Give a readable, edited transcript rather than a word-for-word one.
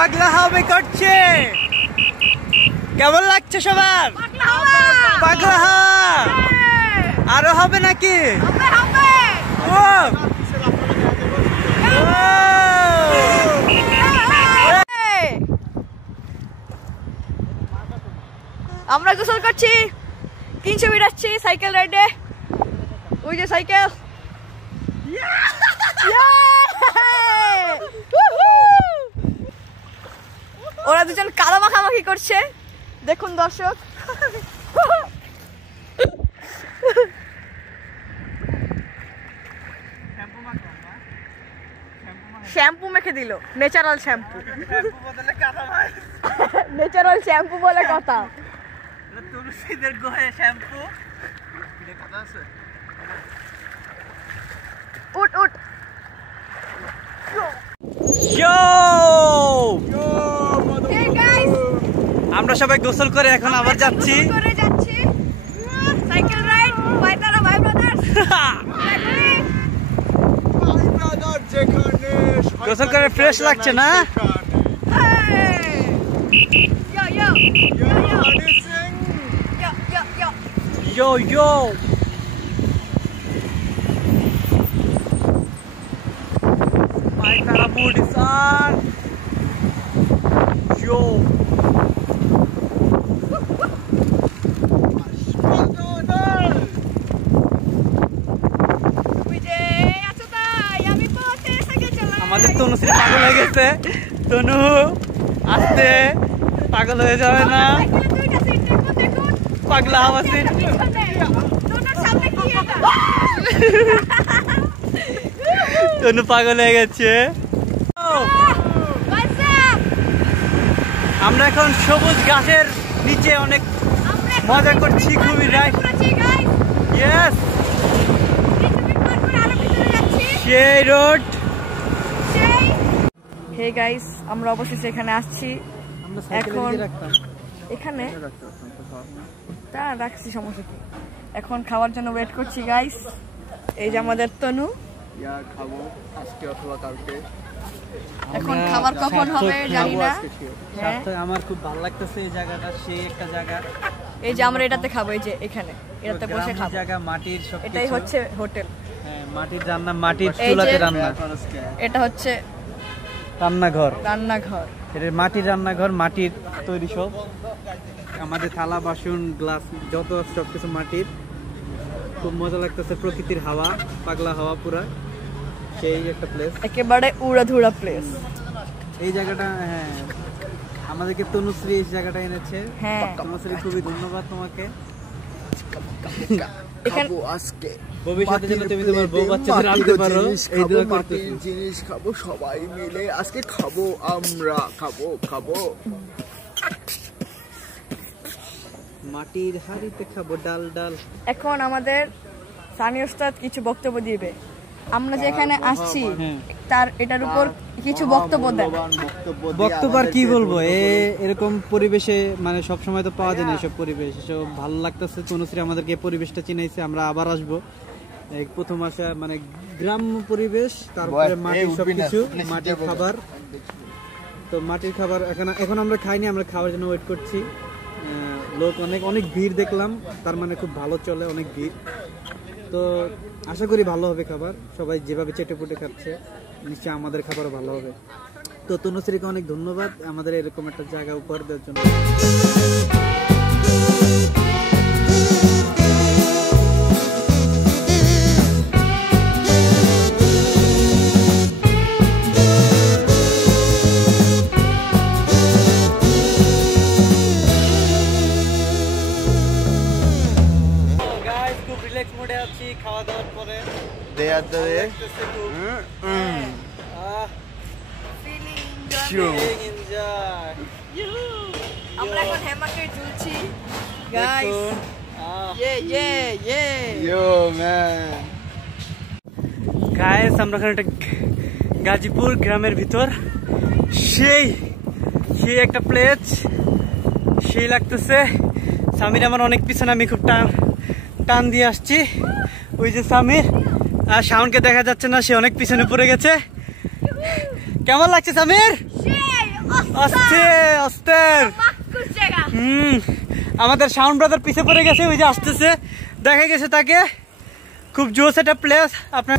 পাগলা হবে করছে। কেমন লাগছে সবার? পাগলা হাওয়া আরো হবে নাকি? আমরা গোসল করছি, 300 মিটাচ্ছি সাইকেল রাইডে। ওই যে সাইকেল, ওরা দুজন কাদা মাখামাখি করছে, দেখুন দর্শক। শ্যাম্পু মেখে দিল, ন্যাচারাল শ্যাম্পু। ন্যাচারাল শ্যাম্পু বলে কথা। তুলসীদের গোহে শ্যাম্পু। উঠ উঠ। আমরা সবাই গোসল করে এখন আবার যাচ্ছি। সাইকেল রাইড পায়তারা ভাই ব্রাদার্স। গোসল করে ফ্রেশ লাগছে না? Yo yo. Paitara mood is on. Yo. আমাদের তনুশ্রী পাগল হয়ে গেছে। তনু আস্তে, পাগল হয়ে যাবে না। পাগলা হাওয়া সিট। তনু পাগল হয়ে গেছে। আমরা এখন সবুজ গাছের নিচে অনেক মজা করছি, খুবই রাইট। ইয়েস, সেই রোড। হে গাইস, আমরা অবশেষে এখানে আসছি। এখন এখানে তা রাখছি, সমস্যা কি। এখন খাওয়ার জন্য ওয়েট করছি গাইস। এই যে আমাদের তনু। এখন খাবার কখন হবে জানি না। আমার খুব ভালো লাগতেছে এই জায়গাটা, সেই একটা জায়গা। এই যে আমরা এটাতে খাবো, এই যে এখানে এটাতে বসে খাবো। জায়গা মাটির সব, এটাই হচ্ছে হোটেল। হ্যাঁ, মাটির রান্না, মাটির চুলাতে রান্না। এটা হচ্ছে রান্নাঘর। রান্নাঘর, এটা মাটির রান্নাঘর, মাটির তৈরি সব। আমাদের থালা বাসন গ্লাস যত সবকিছু মাটির। খুব মজা লাগতেছে, প্রকৃতির হাওয়া, পাগলা হাওয়া পুরা। সেই একটা প্লেস, একেবারে উড়াধুরা প্লেস এই জায়গাটা। হ্যাঁ, আমাদেরকে তনুশ্রী এই জায়গাটা এনেছে। হ্যাঁ, তনুশ্রী খুবই ধন্যবাদ তোমাকে। খাবো আজকে ভবিষ্যতে যেন তুমি তোমার বউ বাচ্চাদের আনতে পারো, এই দোয়া করতেছি। জিনিস খাবো সবাই মিলে আজকে, খাবো আমরা, খাবো খাবো মাটির হাড়িতে খাবো ডাল ডাল। এখন আমাদের সানি ওস্তাদ কিছু বক্তব্য দিবে। আমরা যেখানে আসছি তার এটার উপর কিছু বক্তব্য দেন। বক্তব্য আর কি বলবো, এরকম পরিবেশে মানে সব সময় তো পাওয়া যায় না এইসব পরিবেশ। সব ভালো লাগতেছে, তনুশ্রী আমাদেরকে পরিবেশটা চিনাইছে। আমরা আবার আসবো। প্রথম আসা মানে গ্রাম্য পরিবেশ, তারপরে মাটির সবকিছু, মাটির খাবার। তো মাটির খাবার এখন আমরা খাইনি, আমরা খাওয়ার জন্য ওয়েট করছি। লোক অনেক অনেক ভিড় দেখলাম, তার মানে খুব ভালো চলে, অনেক ভিড়। তো আশা করি ভালো হবে খাবার। সবাই যেভাবে চেটে পুটে খাচ্ছে, নিশ্চয়ই আমাদের খাবারও ভালো হবে। তো তনুশ্রীকে অনেক ধন্যবাদ আমাদের এরকম একটা জায়গা উপহার দেওয়ার জন্য। খাওয়া দাওয়ার পরে আমরা এখন হ্যামাকে ঝুলছি গাইস। গাইস, আমরা এখানে একটা গাজীপুর গ্রামের ভিতর, সেই একটা প্লেস, সেই লাগতেছে। সামির আমার অনেক পিছনে, আমি খুব টান দিয়ে আসছি। ওই যে সামির, আর শাওনকে দেখা যাচ্ছে না, সে অনেক পিছনে পড়ে গেছে। কেমন লাগছে সামির? আস্তে আস্তে আমাদের সাউন্ড ব্রাদার পিছে পড়ে গেছে, ওই যে আসতেছে, দেখা গেছে তাকে। খুব জোস একটা প্লেস আপনার।